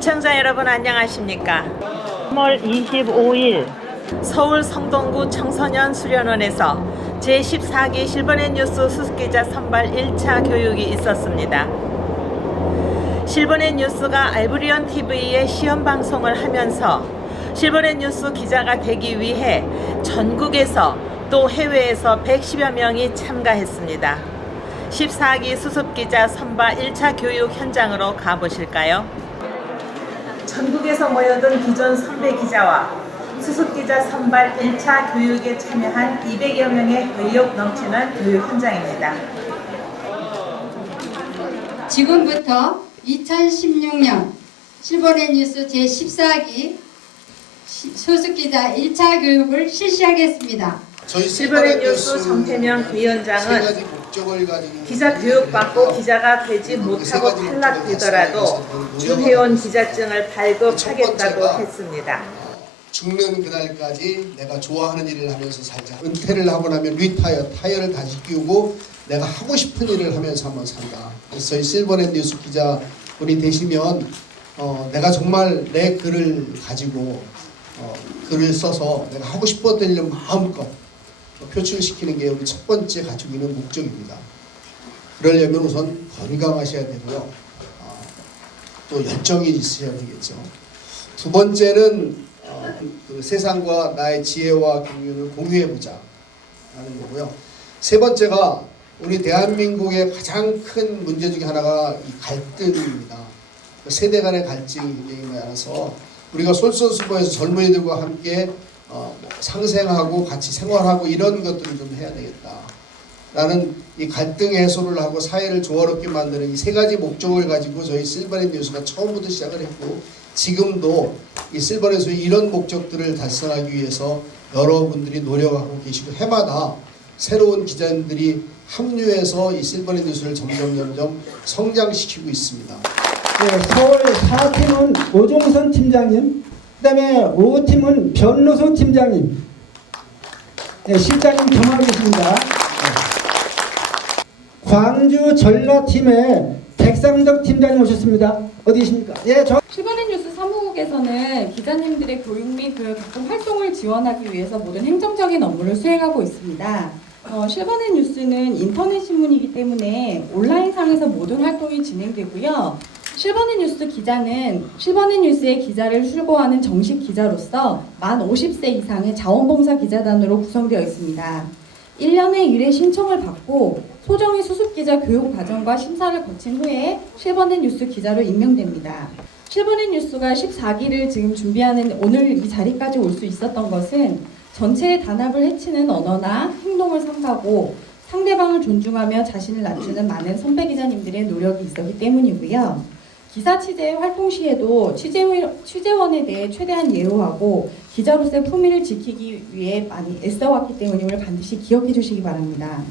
시청자 여러분 안녕하십니까? 3월 25일 서울 성동구 청소년 수련원에서 제14기 실버넷 뉴스 수습기자 선발 1차 교육이 있었습니다. 실버넷 뉴스가 알브리온 TV에 시험 방송을 하면서 실버넷 뉴스 기자가 되기 위해 전국에서 또 해외에서 110여 명이 참가했습니다. 14기 수습기자 선발 1차 교육 현장으로 가보실까요? 전국에서 모여든 기존 선배 기자와 수습기자 선발 1차 교육에 참여한 200여 명의 의욕 넘치는 교육 현장입니다. 지금부터 2016년 실버넷 뉴스 제14기 수습기자 1차 교육을 실시하겠습니다. 실버넷 뉴스 정태명 위원장은 기자 교육받고 기자가 되지 못하고 탈락되더라도 주회원 기자증을 발급하겠다고 했습니다. 죽는 그날까지 내가 좋아하는 일을 하면서 살자. 은퇴를 하고 나면 타이어를 다시 끼우고 내가 하고 싶은 일을 하면서 한번 산다. 그래서 이 실버넷 뉴스 기자분이 되시면 내가 정말 내 글을 가지고 글을 써서 내가 하고 싶었던 일을 마음껏 표출시키는 게 우리 첫 번째 가지고 있는 목적입니다. 그러려면 우선 건강하셔야 되고요. 또 열정이 있으셔야 되겠죠. 두 번째는 그 세상과 나의 지혜와 경륜을 공유해보자 하는 거고요. 세 번째가 우리 대한민국의 가장 큰 문제 중에 하나가 이 갈등입니다. 세대 간의 갈등이 굉장히 많아서 우리가 솔선수범해서 젊은이들과 함께 상생하고 같이 생활하고 이런 것들을 좀 해야 되겠다 라는 이 갈등 해소를 하고 사회를 조화롭게 만드는 이 세 가지 목적을 가지고 저희 실버넷 뉴스가 처음부터 시작을 했고, 지금도 이 실버넷 뉴스의 이런 목적들을 달성하기 위해서 여러분들이 노력하고 계시고, 해마다 새로운 기자님들이 합류해서 이 실버넷 뉴스를 점점 성장시키고 있습니다. 네, 서울 4팀은 오종선 팀장님, 그 다음에 5팀은 변로소 팀장님, 네, 실장님 겸하고 계십니다. 네. 광주 전라팀에 백상덕 팀장님 오셨습니다. 어디 계십니까? 예, 실버넷 뉴스 사무국에서는 기자님들의 교육 및 각종 활동을 지원하기 위해서 모든 행정적인 업무를 수행하고 있습니다. 실버넷 뉴스는 인터넷 신문이기 때문에 온라인상에서 모든 활동이 진행되고요. 실버넷 뉴스 기자는 실버넷 뉴스의 기자를 출고하는 정식 기자로서 만 50세 이상의 자원봉사 기자단으로 구성되어 있습니다. 1년에 1회 신청을 받고 소정의 수습기자 교육 과정과 심사를 거친 후에 실버넷 뉴스 기자로 임명됩니다. 실버넷 뉴스가 14기를 지금 준비하는 오늘 이 자리까지 올 수 있었던 것은 전체의 단합을 해치는 언어나 행동을 삼가고 상대방을 존중하며 자신을 낮추는 많은 선배 기자님들의 노력이 있었기 때문이고요. 기사 취재 활동 시에도 취재원에 대해 최대한 예우하고 기자로서의 품위를 지키기 위해 많이 애써왔기 때문임을 반드시 기억해 주시기 바랍니다.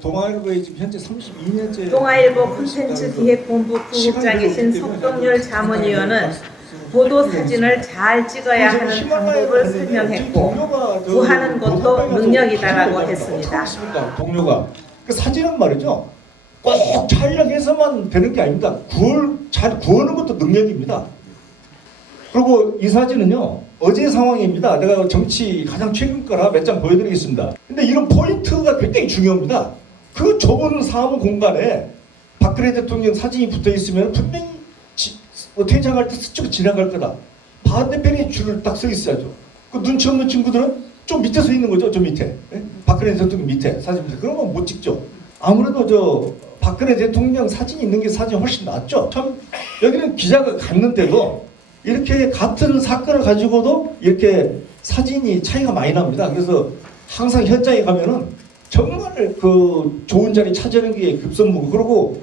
동아일보에 지금 현재 32년째 동아일보 콘텐츠 기획본부 부국장이신 석동률 자문위원은 보도 사진을 잘 찍어야 하는 방법을 설명했고, 구하는 것도 능력이다라고 했습니다. 동료가 그 사진은 말이죠, 꼭 촬영해서만 되는 게 아닙니다. 잘 구하는 것도 능력입니다. 그리고 이 사진은요, 어제 상황입니다. 내가 정치 가장 최근 거라 몇 장 보여드리겠습니다. 근데 이런 포인트가 굉장히 중요합니다. 그 좁은 사무 공간에 박근혜 대통령 사진이 붙어 있으면 분명히 퇴장할 때 스쳐 지나갈 거다. 반대편에 줄을 딱 서 있어야죠. 그 눈치 없는 친구들은 좀 밑에 서 있는 거죠. 저 밑에. 네? 박근혜 대통령 밑에 사진 밑에. 그런 건 못 찍죠. 아무래도 박근혜 대통령 사진이 있는 게 사진이 훨씬 낫죠. 참 여기는 기자가 갔는데도 이렇게 같은 사건을 가지고도 이렇게 사진이 차이가 많이 납니다. 그래서 항상 현장에 가면은 정말 그 좋은 자리 찾아내는 게 급선무고, 그리고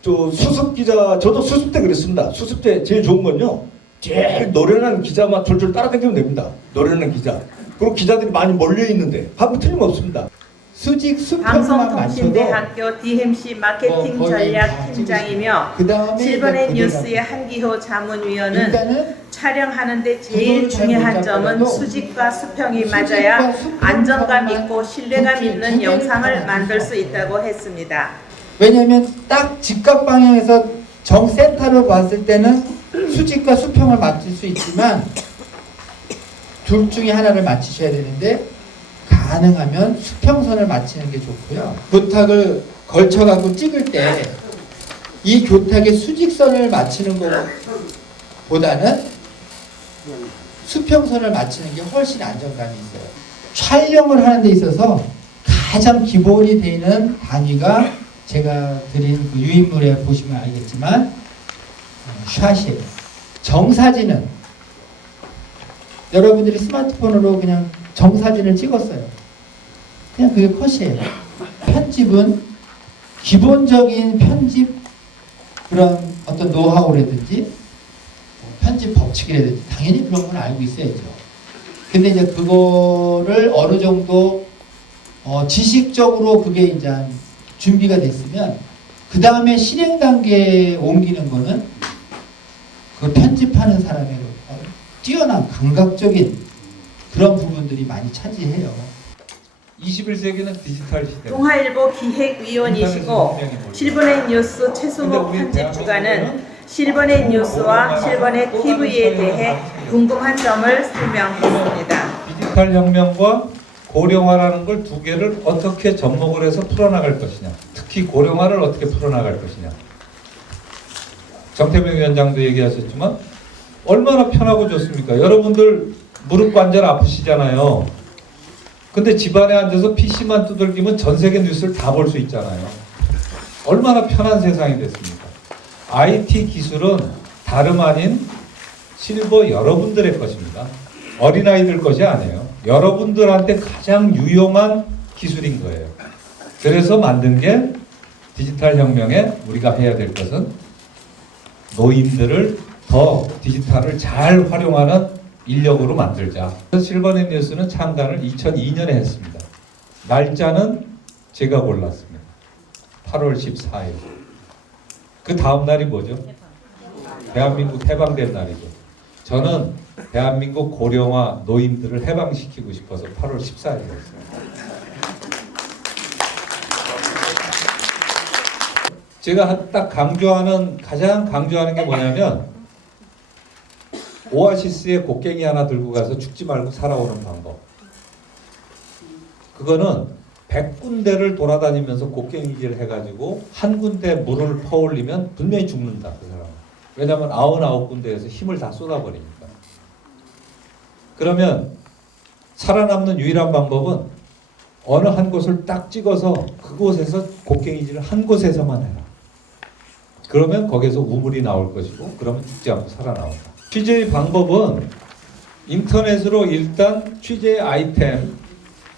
저 수습 기자, 저도 수습 때 그랬습니다. 수습 때 제일 좋은 건요, 제일 노련한 기자만 줄줄 따라다니면 됩니다. 노련한 기자. 그리고 기자들이 많이 몰려 있는데 하고 틀림없습니다. 수직 수평만 방송통신대학교 DMC 마케팅 전략 팀장이며 실버넷 뉴스의 한기호 자문위원은 촬영하는데 제일 중요한 점은 수직과 수평이 맞아야 안정감 있고 신뢰감 있는 영상을 만들 수 있다고 했습니다. 왜냐하면 딱 직각 방향에서 정센터로 봤을 때는 수직과 수평을 맞출 수 있지만 둘 중에 하나를 맞추셔야 되는데 가능하면 수평선을 맞추는 게 좋고요. 교탁을 걸쳐갖고 찍을 때 이 교탁의 수직선을 맞추는 것보다는 수평선을 맞추는 게 훨씬 안정감이 있어요. 촬영을 하는 데 있어서 가장 기본이 되는 단위가 제가 드린 그 유인물에 보시면 알겠지만 샷이에요. 정사진은 여러분들이 스마트폰으로 그냥 정사진을 찍었어요. 그냥 그게 컷이에요. 편집은 기본적인 편집 그런 어떤 노하우라든지 편집 법칙이라든지 당연히 그런 건 알고 있어야죠. 근데 이제 그거를 어느 정도 지식적으로 그게 이제 준비가 됐으면 그 다음에 실행 단계에 옮기는 거는 그 편집하는 사람의 뛰어난 감각적인 그런 부분들이 많이 차지해요. 21세기는 디지털 시대. 동아일보 기획위원이시고 실버넷 뉴스 최수목 편집주간은 실버넷 뉴스와 실버넷 TV에 대해 궁금한 점을 설명했습니다. 디지털 혁명과 고령화라는 걸 두 개를 어떻게 접목을 해서 풀어나갈 것이냐. 특히 고령화를 어떻게 풀어나갈 것이냐. 정태병 위원장도 얘기하셨지만 얼마나 편하고 좋습니까? 여러분들 무릎 관절 아프시잖아요. 근데 집안에 앉아서 PC만 두들기면 전 세계 뉴스를 다 볼 수 있잖아요. 얼마나 편한 세상이 됐습니까? IT 기술은 다름 아닌 실버 여러분들의 것입니다. 어린아이들 것이 아니에요. 여러분들한테 가장 유용한 기술인 거예요. 그래서 만든 게 디지털 혁명에 우리가 해야 될 것은 노인들을 더 디지털을 잘 활용하는 인력으로 만들자. 실버넷 뉴스는 창단을 2002년에 했습니다. 날짜는 제가 골랐습니다. 8월 14일. 그 다음 날이 뭐죠? 대한민국 해방된 날이죠. 저는 대한민국 고령화 노인들을 해방시키고 싶어서 8월 14일이었어요. 제가 딱 가장 강조하는 게 뭐냐면 오아시스에 곡괭이 하나 들고 가서 죽지 말고 살아오는 방법. 그거는 100군데를 돌아다니면서 곡괭이질 해가지고 한 군데 물을 퍼올리면 분명히 죽는다. 그 사람은. 왜냐하면 99군데에서 힘을 다 쏟아버리니까. 그러면 살아남는 유일한 방법은 어느 한 곳을 딱 찍어서 그곳에서 곡괭이질을 한 곳에서만 해라. 그러면 거기서 우물이 나올 것이고 그러면 죽지 않고 살아나온다. 취재의 방법은 인터넷으로 일단 취재 아이템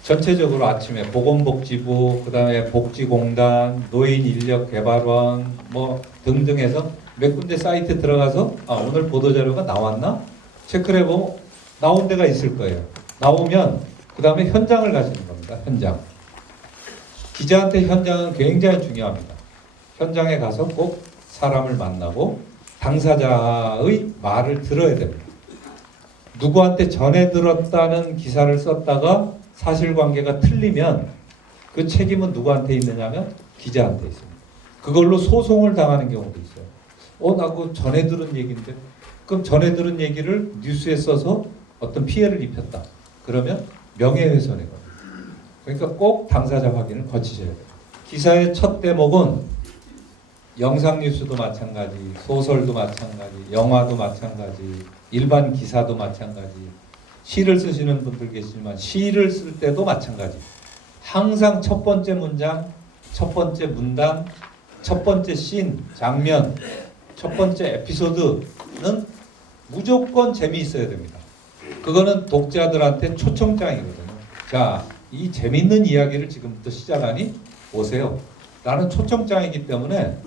전체적으로 아침에 보건복지부, 그 다음에 복지공단, 노인인력개발원 뭐 등등 해서 몇 군데 사이트 들어가서 오늘 보도자료가 나왔나? 체크를 해보면 나온 데가 있을 거예요. 나오면 그 다음에 현장을 가시는 겁니다. 현장. 기자한테 현장은 굉장히 중요합니다. 현장에 가서 꼭 사람을 만나고 당사자의 말을 들어야 됩니다. 누구한테 전해 들었다는 기사를 썼다가 사실관계가 틀리면 그 책임은 누구한테 있느냐면 기자한테 있습니다. 그걸로 소송을 당하는 경우도 있어요. 나 그거 전해 들은 얘기인데 그럼 전해 들은 얘기를 뉴스에 써서 어떤 피해를 입혔다. 그러면 명예훼손이거든요. 그러니까 꼭 당사자 확인을 거치셔야 돼요. 기사의 첫 대목은 영상 뉴스도 마찬가지, 소설도 마찬가지, 영화도 마찬가지, 일반 기사도 마찬가지, 시를 쓰시는 분들 계시지만 시를 쓸 때도 마찬가지. 항상 첫 번째 문장, 첫 번째 문단, 첫 번째 씬, 장면, 첫 번째 에피소드는 무조건 재미있어야 됩니다. 그거는 독자들한테 초청장이거든요. 자, 이 재밌는 이야기를 지금부터 시작하니 오세요. 나는 초청장이기 때문에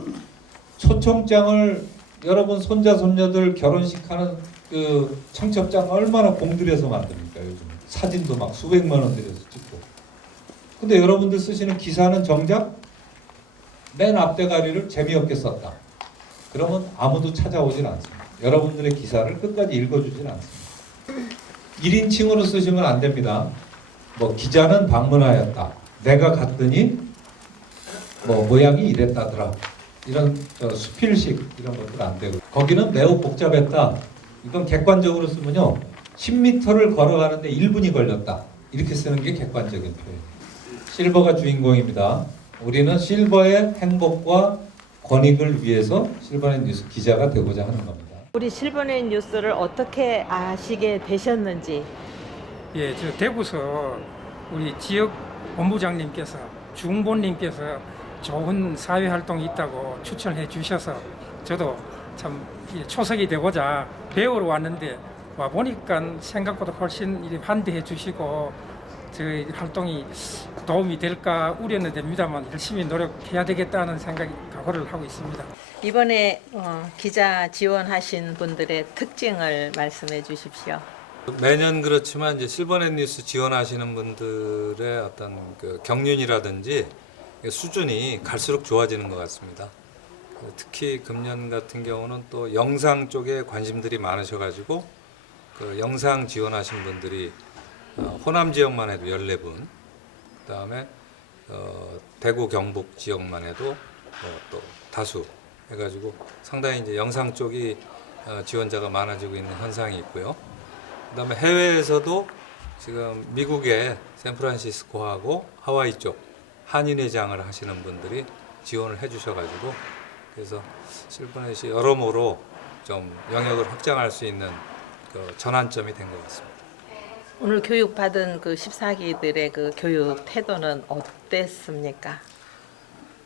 초청장을 여러분 손자 손녀들 결혼식하는 그 청첩장 얼마나 공들여서 만듭니까 요즘. 사진도 막 수백만 원 들여서 찍고. 근데 여러분들 쓰시는 기사는 정작 맨 앞대가리를 재미없게 썼다. 그러면 아무도 찾아오질 않습니다. 여러분들의 기사를 끝까지 읽어주질 않습니다. 1인칭으로 쓰시면 안 됩니다. 뭐 기자는 방문하였다. 내가 갔더니 뭐 모양이 이랬다더라. 이런 수필식 이런 것들 안 되고 거기는 매우 복잡했다. 이건 객관적으로 쓰면요 10m를 걸어가는데 1분이 걸렸다. 이렇게 쓰는 게 객관적인 표현이에요. 실버가 주인공입니다. 우리는 실버의 행복과 권익을 위해서 실버넷 뉴스 기자가 되고자 하는 겁니다. 우리 실버넷 뉴스를 어떻게 아시게 되셨는지. 예, 저 대구서 우리 지역 본부장님께서 중본님께서 좋은 사회 활동이 있다고 추천해 주셔서 저도 참 초석이 되고자 배우러 왔는데 와 보니까 생각보다 훨씬 환대해 주시고 저희 활동이 도움이 될까 우려는 됩니다만 열심히 노력해야 되겠다는 생각이 각오를 하고 있습니다. 이번에 기자 지원하신 분들의 특징을 말씀해 주십시오. 매년 그렇지만 이제 실버넷 뉴스 지원하시는 분들의 어떤 그 경륜이라든지 수준이 갈수록 좋아지는 것 같습니다. 특히 금년 같은 경우는 또 영상 쪽에 관심들이 많으셔가지고 그 영상 지원하신 분들이 호남 지역만 해도 14분, 그다음에 대구 경북 지역만 해도 또 다수 해가지고 상당히 이제 영상 쪽이 지원자가 많아지고 있는 현상이 있고요. 그다음에 해외에서도 지금 미국의 샌프란시스코하고 하와이 쪽 한인회장을 하시는 분들이 지원을 해주셔가지고 그래서 실버넷이 여러모로 좀 영역을 확장할 수 있는 그 전환점이 된 것 같습니다. 오늘 교육받은 그 14기들의 그 교육 태도는 어땠습니까?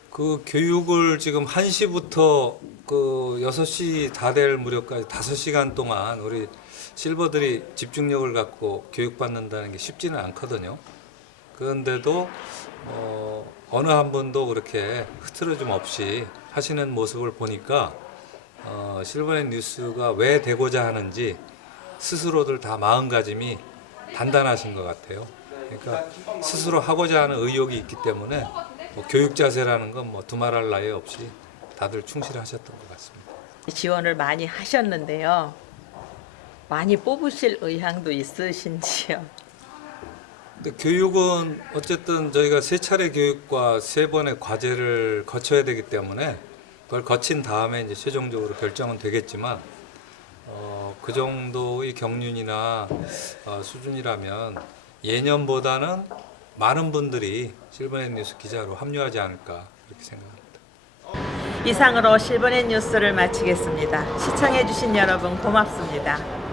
그 교육을 지금 1시부터 그 6시 다 될 무렵까지 5시간 동안 우리 실버들이 집중력을 갖고 교육받는다는 게 쉽지는 않거든요. 그런데도 어느 한 분도 그렇게 흐트러짐 없이 하시는 모습을 보니까 실버넷 뉴스가 왜 되고자 하는지 스스로들 다 마음가짐이 단단하신 것 같아요. 그러니까 스스로 하고자 하는 의욕이 있기 때문에 교육 자세라는 건 두말할 나위 없이 다들 충실하셨던 것 같습니다. 지원을 많이 하셨는데요. 많이 뽑으실 의향도 있으신지요? 근데 교육은 어쨌든 저희가 3차례 교육과 3번의 과제를 거쳐야 되기 때문에 그걸 거친 다음에 이제 최종적으로 결정은 되겠지만 그 정도의 경륜이나 수준이라면 예년보다는 많은 분들이 실버넷 뉴스 기자로 합류하지 않을까 그렇게 생각합니다. 이상으로 실버넷 뉴스를 마치겠습니다. 시청해주신 여러분 고맙습니다.